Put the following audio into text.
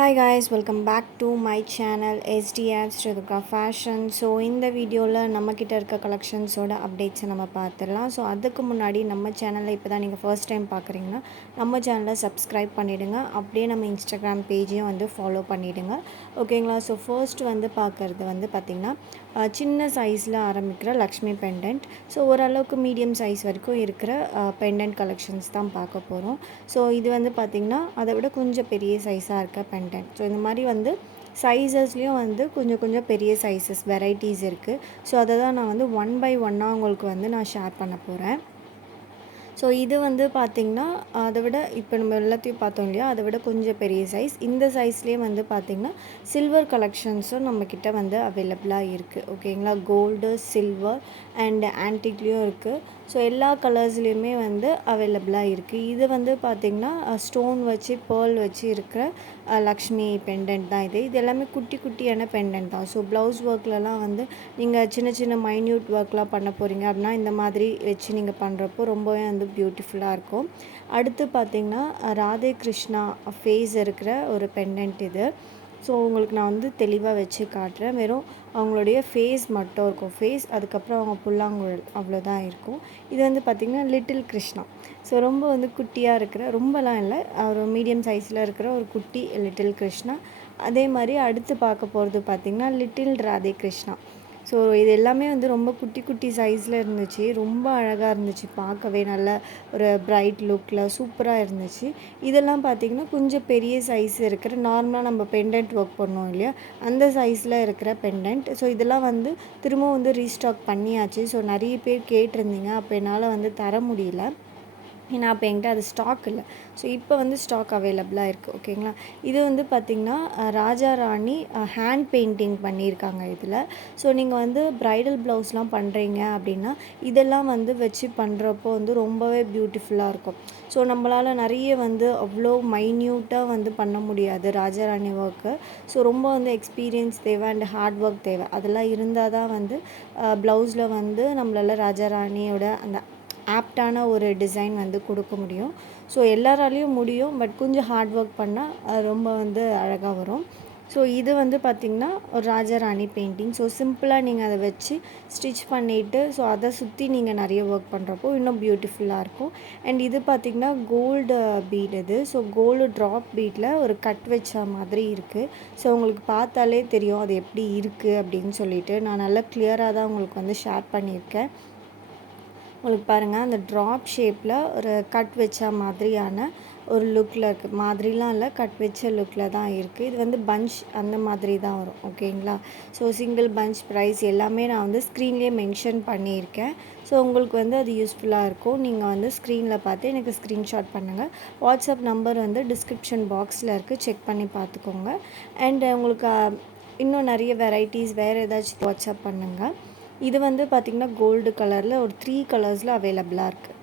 Hi guys, welcome back to my channel SDR sridurgafashion. So இந்த வீடியோவில் நம்மக்கிட்ட இருக்க கலெக்ஷன்ஸோட அப்டேட்ஸை நம்ம பார்த்துடலாம். ஸோ அதுக்கு முன்னாடி நம்ம சேனலை இப்போ தான் நீங்கள் ஃபர்ஸ்ட் டைம் பார்க்குறீங்கன்னா நம்ம சேனலை சப்ஸ்கிரைப் பண்ணிவிடுங்க. அப்படியே நம்ம இன்ஸ்டாகிராம் பேஜையும் வந்து ஃபாலோ பண்ணிவிடுங்க. ஓகேங்களா? ஸோ ஃபர்ஸ்ட் வந்து பார்க்குறது வந்து பார்த்திங்கன்னா சின்ன சைஸில் ஆரம்பிக்கிற லக்ஷ்மி பெண்டன்ட். ஸோ ஓரளவுக்கு மீடியம் சைஸ் வரைக்கும் இருக்கிற பெண்டன்ட் கலெக்ஷன்ஸ் தான் பார்க்க போகிறோம். ஸோ இது வந்து பார்த்திங்கன்னா அதை விட கொஞ்சம் பெரிய சைஸாக இருக்க பெண்டன்ட். ஸோ இந்த மாதிரி வந்து சைஸஸ்லேயும் வந்து கொஞ்சம் கொஞ்சம் பெரிய சைஸஸ் வெரைட்டிஸ் இருக்குது. ஸோ அதை தான் நான் வந்து ஒன் பை ஒன்னாக உங்களுக்கு வந்து நான் ஷேர் பண்ண போகிறேன். ஸோ இது வந்து பார்த்திங்கன்னா அதை விட இப்போ நம்ம எல்லாத்தையும் பார்த்தோம் இல்லையா, அதை விட கொஞ்சம் பெரிய சைஸ். இந்த சைஸ்லேயே வந்து பார்த்திங்கன்னா சில்வர் கலெக்ஷன்ஸும் நம்மக்கிட்ட வந்து அவைலபிளாக இருக்குது. ஓகேங்களா? கோல்டு, சில்வர் அண்ட் ஆன்டிக்லேயும் இருக்குது. ஸோ எல்லா கலர்ஸ்லேயுமே வந்து அவைலபிளாக இருக்குது. இது வந்து பார்த்திங்கன்னா ஸ்டோன் வச்சு பேர்ல் வச்சு இருக்கிற லக்ஷ்மி பெண்டன்ட் தான் இது. இது எல்லாமே குட்டி குட்டியான பெண்டன்ட் தான். ஸோ ப்ளவுஸ் ஒர்க்லலாம் வந்து நீங்கள் சின்ன சின்ன மைன்யூட் ஒர்க்லாம் பண்ண போகிறீங்க அப்படின்னா இந்த மாதிரி வச்சு நீங்கள் பண்ணுறப்போ ரொம்பவே வந்து பியூட்டிஃபுல்லாக இருக்கும். அடுத்து பார்த்திங்கன்னா ராதே கிருஷ்ணா ஃபேஸ் இருக்கிற ஒரு பெண்டன்ட் இது. ஸோ உங்களுக்கு நான் வந்து தெளிவாக வச்சு காட்டுறேன். வெறும் அவங்களுடைய ஃபேஸ் மட்டும் இருக்கும். ஃபேஸ், அதுக்கப்புறம் அவங்க புல்லாங்குழல், அவ்வளோதான் இருக்கும். இது வந்து பார்த்திங்கன்னா லிட்டில் கிருஷ்ணா. ஸோ ரொம்ப வந்து குட்டியாக இருக்கிற, ரொம்பலாம் இல்லை, ஒரு மீடியம் சைஸில் இருக்கிற ஒரு குட்டி லிட்டில் கிருஷ்ணா. அதே மாதிரி அடுத்து பார்க்க போகிறது பார்த்திங்கன்னா லிட்டில் ராதே கிருஷ்ணா. ஸோ இது எல்லாமே வந்து ரொம்ப குட்டி குட்டி சைஸில் இருந்துச்சு. ரொம்ப அழகாக இருந்துச்சு, பார்க்கவே நல்ல ஒரு பிரைட் லுக்கில் சூப்பராக இருந்துச்சு. இதெல்லாம் பார்த்திங்கன்னா கொஞ்சம் பெரிய சைஸ் இருக்கிற, நார்மலாக நம்ம பெண்டன்ட் ஒர்க் பண்ணோம் இல்லையா, அந்த சைஸில் இருக்கிற பெண்டன்ட். ஸோ இதெல்லாம் வந்து திரும்பவும் வந்து ரீஸ்டாக் பண்ணியாச்சு. ஸோ நிறைய பேர் கேட்டிருந்தீங்க, அப்போ என்னால் வந்து தர முடியல, ஏன்னா அப்போ என்கிட்ட அது ஸ்டாக் இல்லை. ஸோ இப்போ வந்து ஸ்டாக் அவைலபிளாக இருக்குது. ஓகேங்களா? இது வந்து பார்த்திங்கன்னா ராஜா ராணி ஹேண்ட் பெயிண்டிங் பண்ணியிருக்காங்க இதில். ஸோ நீங்கள் வந்து ப்ரைடல் ப்ளவுஸ்லாம் பண்ணுறீங்க அப்படின்னா இதெல்லாம் வந்து வச்சு பண்ணுறப்போ வந்து ரொம்பவே பியூட்டிஃபுல்லாக இருக்கும். ஸோ நம்மளால் நிறைய வந்து அவ்வளோ மைன்யூட்டாக வந்து பண்ண முடியாது ராஜா ராணி ஒர்க்கு. ஸோ ரொம்ப வந்து எக்ஸ்பீரியன்ஸ் தேவை அண்ட் ஹார்ட் ஒர்க் தேவை. அதெல்லாம் இருந்தால் தான் வந்து ப்ளவுஸில் வந்து நம்மளால் ராஜா ராணியோட அந்த ஆப்டான ஒரு டிசைன் வந்து கொடுக்க முடியும். ஸோ எல்லாராலையும் முடியும், பட் கொஞ்சம் ஹார்ட் ஒர்க் பண்ணால் ரொம்ப வந்து அழகாக வரும். ஸோ இது வந்து பார்த்திங்கன்னா ஒரு ராஜா ராணி பெயிண்டிங். ஸோ சிம்பிளாக நீங்கள் அதை வச்சு ஸ்டிச் பண்ணிவிட்டு ஸோ அதை சுற்றி நீங்கள் நிறைய ஒர்க் பண்ணுறப்போ இன்னும் பியூட்டிஃபுல்லாக இருக்கும். அண்ட் இது பார்த்திங்கன்னா கோல்டு பீட் இது. ஸோ கோல்டு ட்ராப் பீட்டில் ஒரு கட் வச்ச மாதிரி இருக்குது. ஸோ உங்களுக்கு பார்த்தாலே தெரியும் அது எப்படி இருக்குது அப்படின்னு சொல்லிட்டு. நான் நல்லா கிளியராக தான் உங்களுக்கு வந்து ஷேர் பண்ணியிருக்கேன். உங்களுக்கு பாருங்கள், அந்த ட்ராப் ஷேப்பில் ஒரு கட் வச்ச மாதிரியான ஒரு லுக்கில் இருக்குது. மாதிரிலாம் இல்லை, கட் வச்ச லுக்கில் தான் இருக்குது. இது வந்து பஞ்ச் அந்த மாதிரி தான் வரும். ஓகேங்களா? ஸோ சிங்கிள் பஞ்ச் ப்ரைஸ் எல்லாமே நான் வந்து ஸ்க்ரீன்லேயே மென்ஷன் பண்ணியிருக்கேன். ஸோ உங்களுக்கு வந்து அது யூஸ்ஃபுல்லாக இருக்கும். நீங்கள் வந்து ஸ்க்ரீனில் பார்த்து எனக்கு ஸ்க்ரீன்ஷாட் பண்ணுங்கள். வாட்ஸ்அப் நம்பர் வந்து டிஸ்கிரிப்ஷன் பாக்ஸில் இருக்குது, செக் பண்ணி பார்த்துக்கோங்க. அண்ட் உங்களுக்கு இன்னும் நிறைய வெரைட்டிஸ் வேறு ஏதாச்சும் வாட்ஸ்அப் பண்ணுங்கள். இது வந்து பார்த்திங்கன்னா கோல்டு கலரில் ஒரு 3 கலர்ஸில் அவைலபிளாக இருக்குது.